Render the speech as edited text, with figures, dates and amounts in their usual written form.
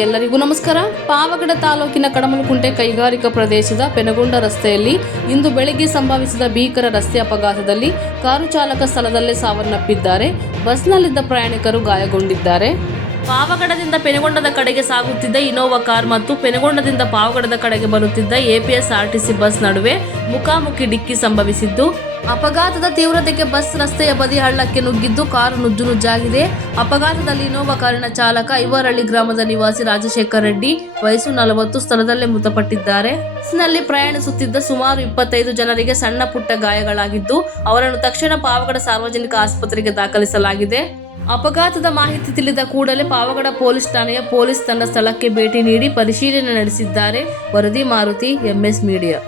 ಎಲ್ಲರಿಗೂ ನಮಸ್ಕಾರ. ಪಾವಗಡ ತಾಲೂಕಿನ ಕಡಮಲಕುಂಟೆ ಕೈಗಾರಿಕಾ ಪ್ರದೇಶದ ಪೆನಗೊಂಡ ರಸ್ತೆಯಲ್ಲಿ ಇಂದು ಬೆಳಗ್ಗೆ ಸಂಭವಿಸಿದ ಭೀಕರ ರಸ್ತೆ ಅಪಘಾತದಲ್ಲಿ ಕಾರು ಚಾಲಕ ಸ್ಥಳದಲ್ಲೇ ಸಾವನ್ನಪ್ಪಿದ್ದಾರೆ. ಬಸ್ನಲ್ಲಿದ್ದ ಪ್ರಯಾಣಿಕರು ಗಾಯಗೊಂಡಿದ್ದಾರೆ. ಪಾವಗಡದಿಂದ ಪೆನಗೊಂಡದ ಕಡೆಗೆ ಸಾಗುತ್ತಿದ್ದ ಇನೋವಾ ಕಾರ್ ಮತ್ತು ಪೆನಗೊಂಡದಿಂದ ಪಾವಗಡದ ಕಡೆಗೆ ಬರುತ್ತಿದ್ದ ಎಪಿಎಸ್ಆರ್ಟಿಸಿ ಬಸ್ ನಡುವೆ ಮುಖಾಮುಖಿ ಡಿಕ್ಕಿ ಸಂಭವಿಸಿದ್ದು, ಅಪಘಾತದ ತೀವ್ರತೆಗೆ ಬಸ್ ರಸ್ತೆಯ ಬದಿ ಹಳ್ಳಕ್ಕೆ ನುಗ್ಗಿದ್ದು ಕಾರು ನುಜ್ಜುನುಜ್ಜಾಗಿದೆ. ಅಪಘಾತದಲ್ಲಿ ಇನೋವಾ ಕಾರಿನ ಚಾಲಕ ಐವರಹಳ್ಳಿ ಗ್ರಾಮದ ನಿವಾಸಿ ರಾಜಶೇಖರ್ ರೆಡ್ಡಿ ವಯಸ್ಸು 40 ಸ್ಥಳದಲ್ಲೇ ಮೃತಪಟ್ಟಿದ್ದಾರೆ. ಬಸ್ನಲ್ಲಿ ಪ್ರಯಾಣಿಸುತ್ತಿದ್ದ ಸುಮಾರು 25 ಜನರಿಗೆ ಸಣ್ಣ ಪುಟ್ಟ ಗಾಯಗಳಾಗಿದ್ದು, ಅವರನ್ನು ತಕ್ಷಣ ಪಾವಗಡ ಸಾರ್ವಜನಿಕ ಆಸ್ಪತ್ರೆಗೆ ದಾಖಲಿಸಲಾಗಿದೆ. ಅಪಘಾತದ ಮಾಹಿತಿ ತಿಳಿದ ಕೂಡಲೇ ಪಾವಗಡ ಪೊಲೀಸ್ ಠಾಣೆಯ ಪೊಲೀಸ್ ತಂಡ ಸ್ಥಳಕ್ಕೆ ಭೇಟಿ ನೀಡಿ ಪರಿಶೀಲನೆ ನಡೆಸಿದ್ದಾರೆ. ವರದಿ ಮಾರುತಿ, MS ಮೀಡಿಯಾ.